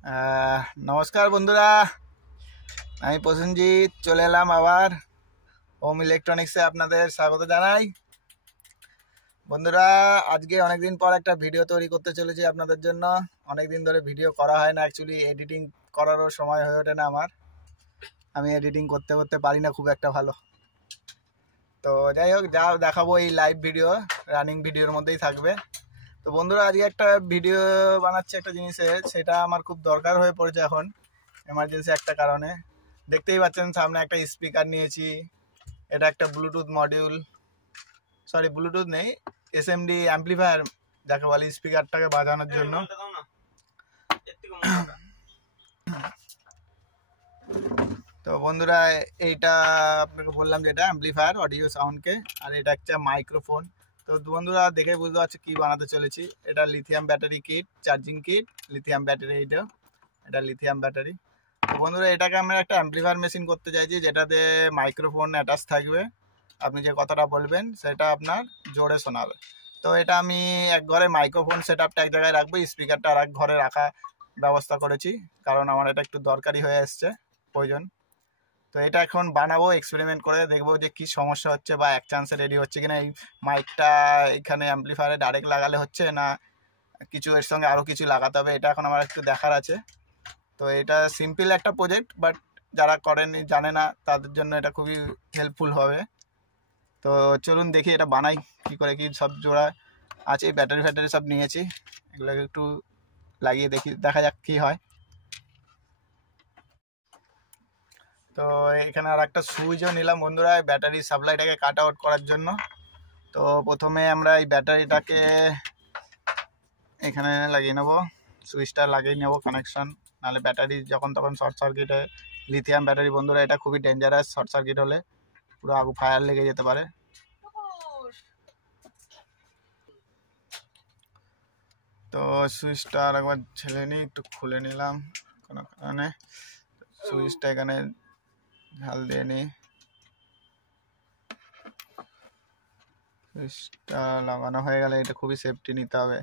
নমস্কার বন্ধুরা, আমি প্রসেনজিৎ চলে এলাম আবার হোম ইলেকট্রনিক্সে। আপনাদের স্বাগত জানাই। বন্ধুরা, আজকে অনেকদিন পর একটা ভিডিও তৈরি করতে চলেছি আপনাদের জন্য। অনেকদিন ধরে ভিডিও করা হয় না, অ্যাকচুয়ালি এডিটিং করারও সময় হয়ে ওঠে না আমার। আমি এডিটিং করতে করতে পারি না খুব একটা ভালো। তো যাই হোক, যা দেখাবো এই লাইভ ভিডিও, রানিং ভিডিওর মধ্যেই থাকবে। তো বন্ধুরা, আজকে একটা ভিডিও বানাচ্ছি একটা জিনিসের, সেটা আমার খুব দরকার হয়ে পড়েছে এখন, এমার্জেন্সি একটা কারণে। দেখতেই পাচ্ছেন সামনে একটা স্পিকার নিয়েছি। এটা একটা ব্লুটুথ মডিউল, সরি ব্লুটুথ নেই, এসএমডি অ্যাম্পলিফায়ার যাকে বলে, স্পিকারটাকে বাজানোর জন্য। তো বন্ধুরা, এইটা আপনাকে বললাম যেটা অ্যাম্পলিফায়ার অডিও সাউন্ডকে, আর এটা একটা মাইক্রোফোন। তো বন্ধুরা, দেখে বুঝতে পারছি কী বানাতে চলেছি। এটা lithium battery kit, charging kit, lithium battery. এটা লিথিয়াম ব্যাটারি। তো বন্ধুরা, এটাকে আমরা একটা অ্যাম্পলিফায়ার মেশিন করতে চাইছি, যেটাতে মাইক্রোফোন অ্যাটাচ থাকবে। আপনি যে কথাটা বলবেন সেটা আপনার জোরে শোনাবে। তো এটা আমি এক ঘরে মাইক্রোফোন সেট আপটা এক জায়গায় রাখবো, স্পিকারটা আর এক ঘরে রাখা ব্যবস্থা করেছি, কারণ আমার এটা একটু দরকারি হয়ে এসছে, প্রয়োজন। তো এটা এখন বানাবো, এক্সপেরিমেন্ট করে দেখবো যে কি সমস্যা হচ্ছে, বা এক চান্সে রেডি হচ্ছে কিনা। এই মাইকটা এখানে অ্যাম্পলিফায়ারে ডাইরেক্ট লাগালে হচ্ছে না, কিছু এর সঙ্গে আরও কিছু লাগাতে হবে, এটা এখন আমার একটু দেখার আছে। তো এটা সিম্পল একটা প্রজেক্ট, বাট যারা করেন জানে না তাদের জন্য এটা খুবই হেল্পফুল হবে। তো চলুন দেখি এটা বানাই কি করে, কি সব জোড়া আছে, ব্যাটারি ফ্যাটারি সব নিয়েছি, এগুলোকে একটু লাগিয়ে দেখি, দেখা যাক কী হয়। তো এখানে আর একটা সুইচও নিলাম বন্ধুরা, ব্যাটারি সাপ্লাইটাকে কাট আউট করার জন্য। তো প্রথমে আমরা এই ব্যাটারিটাকে এখানে লাগিয়ে নেব, সুইচটা লাগিয়ে নেব কানেকশন, নাহলে ব্যাটারি যখন তখন শর্ট সার্কিটে। লিথিয়াম ব্যাটারি বন্ধুরা, এটা খুবই ডেঞ্জারাস, শর্ট সার্কিট হলে পুরো আগুন ফায়ার লেগে যেতে পারে। তো সুইচটা আর একবার ছেলে নিই, একটু খুলে নিলাম কোনো কারণে। সুইচটা এখানে ঝাল দিয়ে নিই, সুইচটা লাগানো হয়ে গেলে এটা খুবই সেফটি নিতে হবে।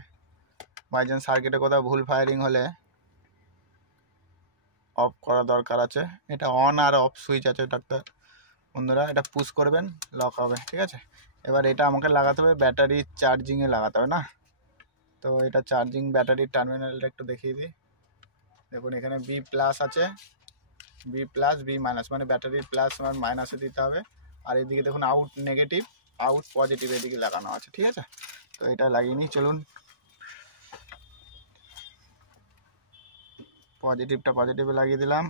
বাই চান্স সার্কিটে কোথাও ভুল ফায়ারিং হলে অফ করা দরকার আছে। এটা অন আর অফ সুইচ আছে ওটাতে বন্ধুরা, এটা পুশ করবেন লক হবে, ঠিক আছে। এবার এটা আমাকে লাগাতে হবে ব্যাটারি চার্জিংয়ে লাগাতে হবে না। তো এটা চার্জিং ব্যাটারির টার্মিনালটা একটু দেখিয়ে দিই। দেখুন এখানে বি প্লাস আছে, বি প্লাস বি মাইনাস, মানে ব্যাটারির প্লাস আর মাইনাসে দিতে হবে। আর এদিকে দেখুন আউট নেগেটিভ, আউট পজিটিভ এদিকে লাগানো আছে, ঠিক আছে। তো এটা লাগিয়ে নিই, চলুন। পজিটিভটা পজিটিভে লাগিয়ে দিলাম,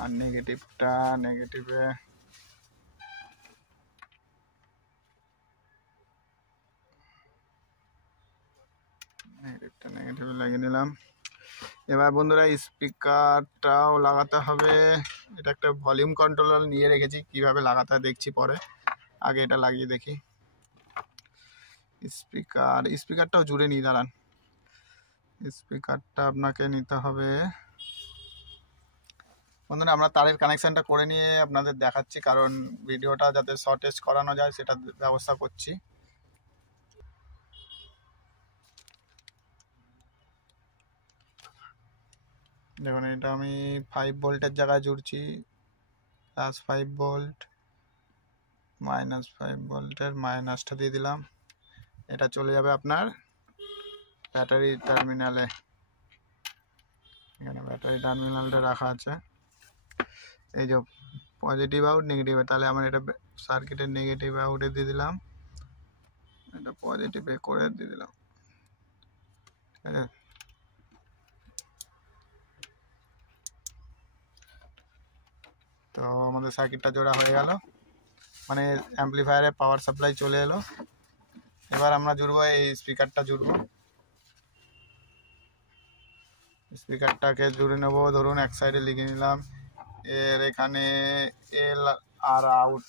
আর নেগেটিভটা নেগেটিভে। নেগেটিভে লাগিয়ে নিলাম। এবার বন্ধুরা, স্পিকারটাও লাগাতে হবে। এটা একটা ভলিউম কন্ট্রোলার নিয়ে রেখেছি, কিভাবে লাগাতে হয় দেখছি পরে, আগে এটা লাগিয়ে দেখি। স্পিকারটাও জুড়ে নিই, দাঁড়ান। স্পিকারটা আপনাকে নিতে হবে বন্ধুরা, আমরা তারের কানেকশানটা করে নিয়ে আপনাদের দেখাচ্ছি, কারণ ভিডিওটা যাতে শর্টেজ করানো যায় সেটা ব্যবস্থা করছি। দেখুন এটা আমি 5 ভোল্টের জায়গায় জুড়ছি, +5 ভোল্ট, -5 ভোল্টের মাইনাসটা দিয়ে দিলাম। এটা চলে যাবে আপনার ব্যাটারি টার্মিনালে, এখানে ব্যাটারি টার্মিনালটা রাখা আছে। এই যে পজিটিভ আউট নেগেটিভ, তাহলে আমার এটা সার্কিটের নেগেটিভ আউটে দিয়ে দিলাম, এটা পজিটিভে করে দিয়ে দিলাম, ঠিক আছে। তো আমাদের সার্কিটটা জোড়া হয়ে গেল, মানে অ্যাম্পলিফায়ারে পাওয়ার সাপ্লাই চলে এলো। এবার আমরা জুড়বো এই স্পিকারটা, জুড়বো স্পিকারটাকে জুড়ে নেব। ধরুন এক সাইডে লিখে নিলাম, এর এখানে এল আর আউট,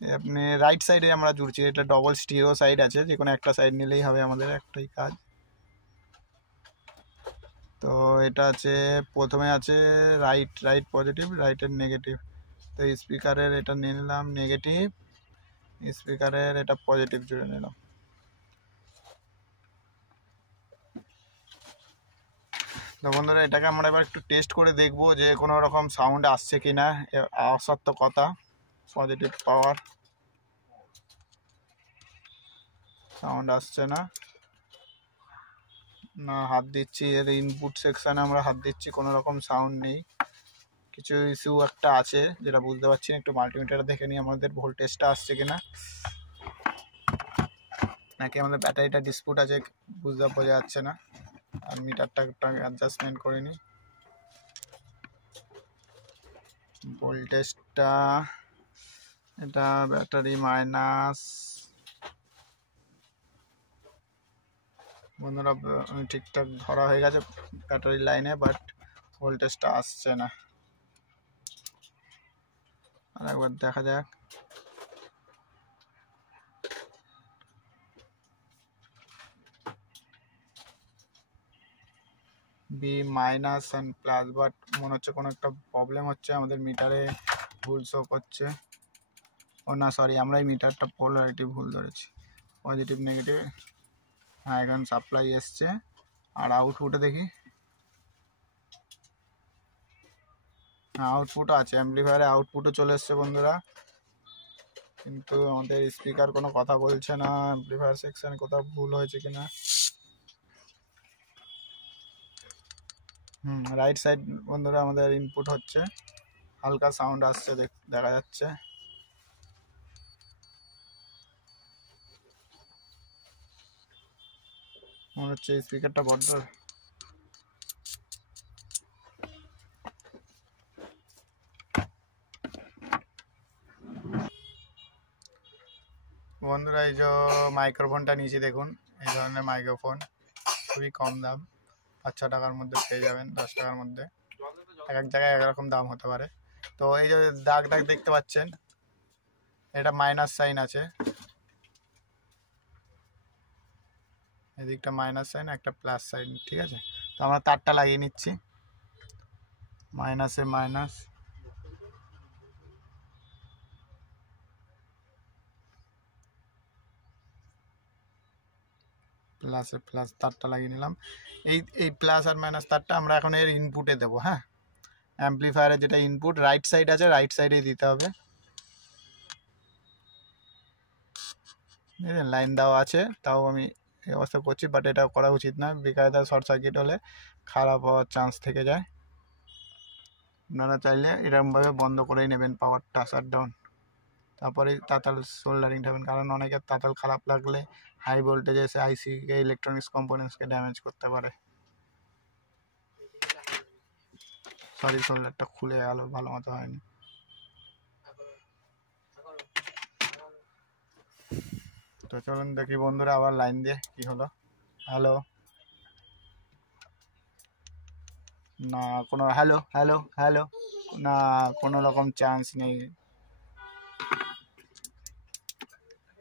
আপনি রাইট সাইডে আমরা জুড়ছি, এটা ডবল স্টিরিও সাইড আছে, যে কোনো একটা সাইড নিলেই হবে, আমাদের একটাই কাজ। তো এটা আছে, প্রথমে আছে রাইট পজিটিভ, রাইটের নেগেটিভ। তো স্পিকারের এটা নিয়ে নিলাম নেগেটিভ, স্পিকারের এটা পজিটিভ জুড়ে নিলাম। তো বন্ধুরা এটাকে আমরা এবার একটু টেস্ট করে দেখবো যে কোনো রকম সাউন্ড আসছে কি না। অসত্য কথা, পজিটিভ পাওয়ার সাউন্ড আসছে না। না হাত দিচ্ছি, এর ইনপুট সেকশানে আমরা হাত দিচ্ছি, কোনো রকম সাউন্ড নেই। কিছু ইস্যু একটা আছে যেটা বুঝতে পারছি না। একটু মাল্টিমিটারে দেখে নিই আমাদের ভোল্টেজটা আসছে কিনা, নাকি আমাদের ব্যাটারিটা ডিসপুট আছে বুঝতে বোঝা যাচ্ছে না। আর মিটারটা অ্যাডজাস্টমেন্ট করে নিই। ভোল্টেজটা এটা ব্যাটারি মাইনাস। বন্ধুরা ঠিকঠাক ধরা হয়ে গেছে ব্যাটারি লাইনে, বাট ভোল্টেজটা আসছে না। আর একবার দেখা যাক। B minus and plus, but মনে হচ্ছে কোনো একটা প্রবলেম হচ্ছে, আমাদের মিটারে ভুল শো করছে। ও না সরি, আমরা এই মিটারটা পোলারিটি ভুল ধরেছি, পজিটিভ নেগেটিভ। হ্যাঁ এখন সাপ্লাই এসছে। আর আউটপুটে দেখি, হ্যাঁ আউটপুটও আছে, অ্যাম্পলিফায়ারে আউটপুটও চলে এসছে বন্ধুরা। কিন্তু আমাদের স্পিকার কোনো কথা বলছে না, অ্যাম্পলিফায়ার সেকশানে কোথাও ভুল হয়েছে কিনা। রাইট সাইড বন্ধুরা আমাদের ইনপুট হচ্ছে, হালকা সাউন্ড আসছে দেখা যাচ্ছে। মনে হচ্ছে স্পিকারটা বড্ড বন্ধুরা এই যে মাইক্রোফোনটা নিয়েছি দেখুন, এই ধরনের মাইক্রোফোন খুবই কম দাম, 5-6 টাকার মধ্যে পেয়ে যাবেন, 10 টাকার মধ্যে। এক এক জায়গায় একরকম দাম হতে পারে। তো এই যে দাগ দাগ দেখতে পাচ্ছেন, এটা মাইনাস সাইন আছে, এদিকটা মাইনাস সাইন, একটা প্লাস সাইন, ঠিক আছে। তো আমরা তারটা লাগিয়ে নিচ্ছি, মাইনাসে মাইনাস, প্লাসে প্লাস, তারটা লাগিয়ে নিলাম। এই প্লাস আর মাইনাস তারটা আমরা এখন এর ইনপুটে দেবো। হ্যাঁ, অ্যাম্পলিফায়ারের যেটা ইনপুট রাইট সাইড আছে, রাইট সাইডেই দিতে হবে। লাইন দেওয়া আছে, তাও আমি এই অবস্থা করছি, বাট এটা করা উচিত না, বেকায়দা শর্ট সার্কিট হলে খারাপ হওয়ার চান্স থেকে যায়। আপনারা চাইলে এরকমভাবে বন্ধ করেই নেবেন পাওয়ারটা, শাট ডাউন, তারপরে তাতাল সোল্ডারিং থাকবেন। কারণ অনেকের তাতাল খারাপ লাগলে হাই ভোল্টেজে এসে আইসিকে, ইলেকট্রনিক্স কম্পোনেন্টসকে ড্যামেজ করতে পারে। সরি, সোল্ডারটা খুলে গেল, ভালো মতো হয়নি। তো চলুন দেখি বন্ধুরা আবার লাইন দিয়ে কি হলো। হ্যালো, না কোনো হ্যালো হ্যালো হ্যালো, না কোনো রকম চান্স নেই।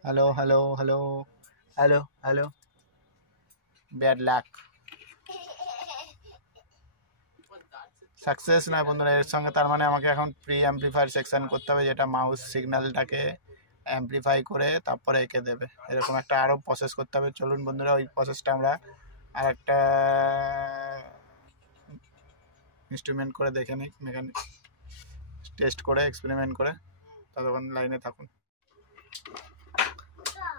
Hello hello hello hello hello, bad luck, success নয় বন্ধুরা এর সঙ্গে। তার মানে আমাকে এখন প্রি অ্যাম্পলিফায়ার সেকশন করতে হবে, যেটা মাউস সিগন্যালটাকে অ্যাম্পলিফাই করে তারপরে এঁকে দেবে। এরকম একটা আরও প্রসেস করতে হবে। চলুন বন্ধুরা ওই প্রসেসটা আমরা আর একটা ইনস্ট্রুমেন্ট করে দেখে নিই, মেকানিক টেস্ট করে এক্সপেরিমেন্ট করে। ততক্ষণ লাইনে থাকুন।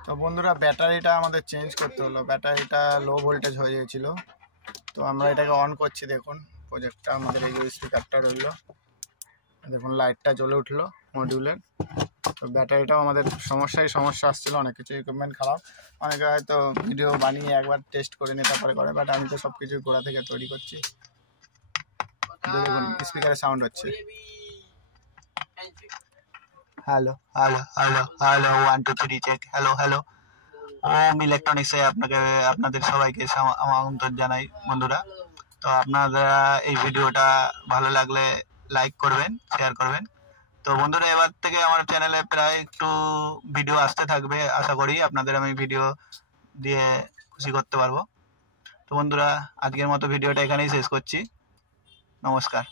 তো বন্ধুরা ব্যাটারিটা আমাদের চেঞ্জ করতে হলো, ব্যাটারিটা লো ভোল্টেজ হয়ে গিয়েছিলো। তো আমরা এটাকে অন করছি, দেখুন প্রজেক্টটা আমাদের এই যে স্পিকারটা রইলো, দেখুন লাইটটা জ্বলে উঠলো মডিউলের। তো ব্যাটারিটাও আমাদের সমস্যা আসছিলো, অনেক কিছু ইকুইপমেন্ট খারাপ। অনেকে হয়তো ভিডিও বানিয়ে একবার টেস্ট করে নিয়ে তারপরে করে, বাট আমি তো সব কিছু গোড়া থেকে তৈরি করছি। দেখুন স্পিকারের সাউন্ড হচ্ছে, hello hello hello hello, 1 2 3 check, hello hello. Om ইলেকট্রনিক্সে আপনাদের সবাইকে আমন্ত্রণ জানাই বন্ধুরা। তো আপনারা এই ভিডিওটা ভালো লাগলে লাইক করবেন, শেয়ার করবেন। তো বন্ধুরা এবার থেকে আমার চ্যানেলে প্রায় একটু ভিডিও আসতে থাকবে, আশা করি আপনাদের আমি ভিডিও দিয়ে খুশি করতে পারবো। তো বন্ধুরা আজকের মতো ভিডিওটা এখানেই শেষ করছি, নমস্কার।